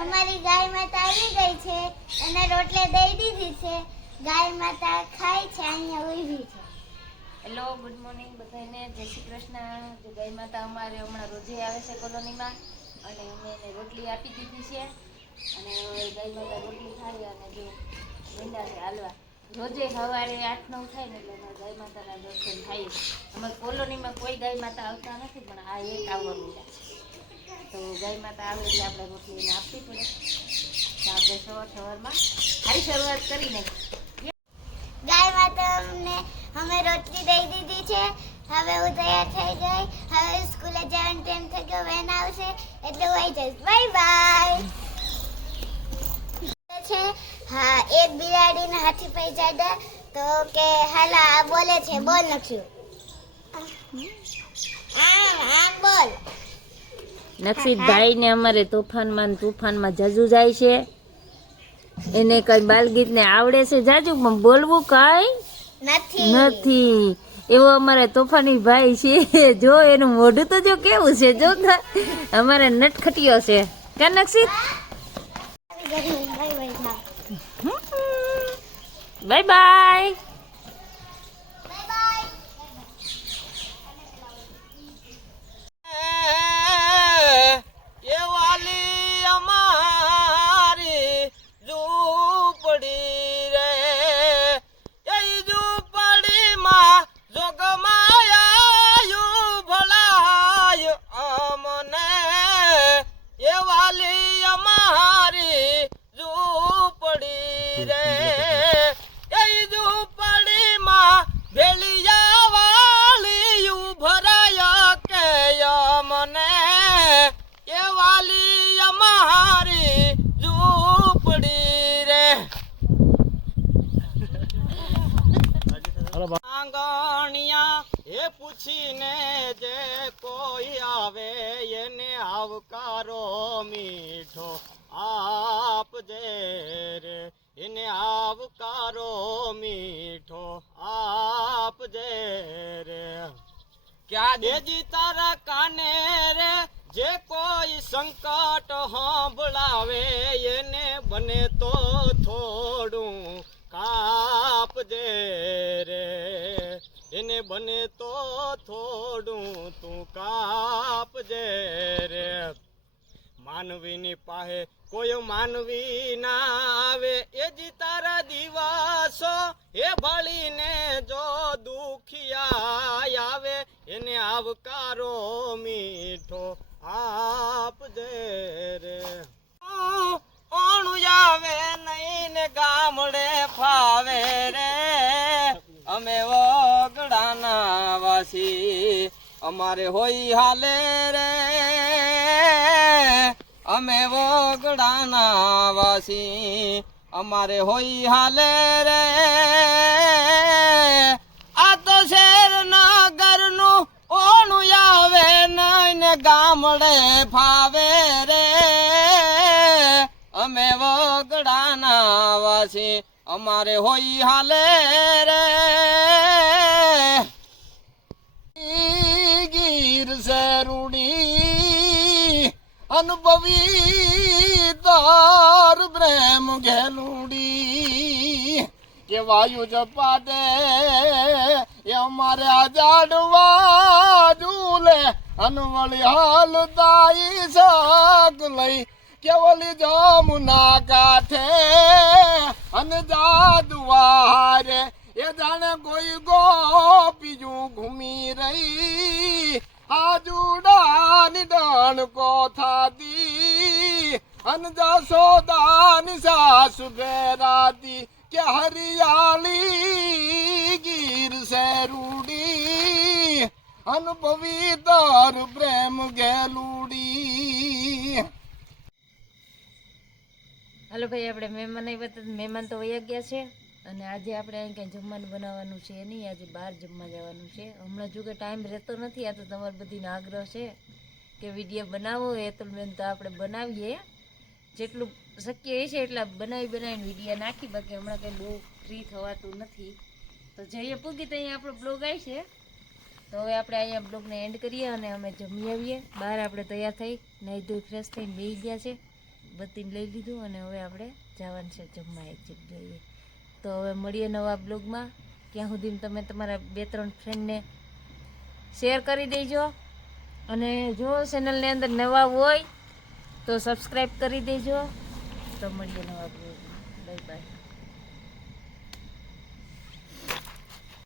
हमारी गाय माता આવી ગઈ છે અને રોટલે દઈ દીધી છે. ગાય માતા ખાય છે, અહીંયા ઊભી છે. હેલો, ગુડ મોર્નિંગ બધાને. જય શ્રી કૃષ્ણ. જે ગાય માતા અમારે હમણાં રોજે આવે છે કોલોનીમાં અને અમે એને રોટલી આપી દીધી છે અને ગાય માતા રોટલી ખાઈ અને જો મીંડા છે હાલવા. રોજે સવારે 8-9 થાય ને એટલે અમારે ગાય માતાના દર્શન થાય. અમારી કોલોનીમાં કોઈ ગાય માતા આવતા નથી પણ આ એક આવવા મીંડા છે. તો ગાય માતા આવે એટલે આપણે રોટલી એને આપવી પડે. તો આપણે સવારમાં સારી શરૂઆત કરી નાખી. ગાય માતા અમે રોટલી દઈ દીધી છે. હવે હું તૈયાર થઈ ગઈ. હવે સ્કૂલે જવાનો ટાઈમ થઈ ગયો. વેન આવશે એટલે હું આવી જઈશ. Bye bye. છે હા, એક બિલાડીને હાથી પૈ જાડા તો કે હાલા આ બોલે છે, બોલ નખ્યું. આમ બોલ. નક્ષિતભાઈ ને અમારે તોફાનમાં જાજુ જાય છે. એને કઈ બાલગીત ને આવડે છે જાજુ, પણ બોલવું કઈ નથી. એવો અમારે તોફાની ભાઈ છે. જો એનું મોઢું તો જો કેવું છે, જો અમારે નટખટીયો છે કે નક્ષિત. Bye bye. આંગણિયા એ પૂછીને જે કોઈ આવે એને આવકારો મીઠો આપજે રે, એને આવકારો મીઠો આપજે રે. ક્યાં દેજી તારા કાને રે જે કોઈ સંકટ સાંભળાવે એને બને તો થોડું કાપજે રે, એને બને તો થોડું તું કાપજે રે. માનવીની પાસે કોઈ માનવી ના આવે એ જ તારા દિવસો એ ભળીને જો દુખિયા આવે એને આવકારો મીઠો આપજે રે. ઓણું આવે નહીં ને ગામડે ફાવે રે, અમે ઓગડાના વાસી અમારે હોય હાલે રે, અમે ઓગડાના વાસી અમારે હોય હાલે રે. આ તો શેર નગરનું ઓણું આવે નહીં ને ગામડે ફાવે રે, અમે વગડાના વાસી અમારે હોય હાલે રે. ગીર શેરુડી અનુભવી તાર પ્રેમ ઘેલુડી કે વાયુ જપાડે એ અમારે આજાડવા ઝૂલે અનવળી હાલ તાઈ શાક લઈ કેવલી જમુના કાંઠે અને જાદુવારે એ જાણે કોઈ ગોપીયું ઘૂમી રહી. આજુડાની ડણકો થાતી અને જસોદાની સાસુ ભેરાતી કે હરિયાળી ગીર શેરુડી અનુભવી તાર પ્રેમ ગેલુડી. હાલો ભાઈ, આપણે મહેમાન આવ્યા હતા. મહેમાન તો વયા ગયા છે અને આજે આપણે અહીં કંઈ જમવાનું બનાવવાનું છે નહીં. આજે બહાર જમવા જવાનું છે. હમણાં જો કે ટાઈમ રહેતો નથી. આ તો તમારે બધીનો આગ્રહ છે કે વિડીયો બનાવો એ તો બેન, તો આપણે બનાવીએ જેટલું શક્ય એ છે એટલા બનાવીને વિડીયો નાખી. બાકી હમણાં કંઈ બહુ ફ્રી થવાતું નથી. તો જઈએ પૂગી તો અહીંયા આપણો બ્લોગ આવી છે. તો હવે આપણે અહીંયા બ્લોગને એન્ડ કરીએ અને અમે જમી આવીએ. બહાર આપણે તૈયાર થઈ નાહી ધોઈ ફ્રેશ થઈને બેસી ગયા છે. બત્તીને લઈ લીધું અને હવે આપણે જવાનું છે જમવા એક જગ્યાએ. તો હવે મળીએ નવા બ્લોગમાં. ત્યાં સુધી તમે તમારા 2-3 ફ્રેન્ડને શેર કરી દેજો અને જો ચેનલની અંદર નવા હોય તો સબસ્ક્રાઈબ કરી દેજો. તો મળીએ નવા બ્લોગમાં. Bye bye.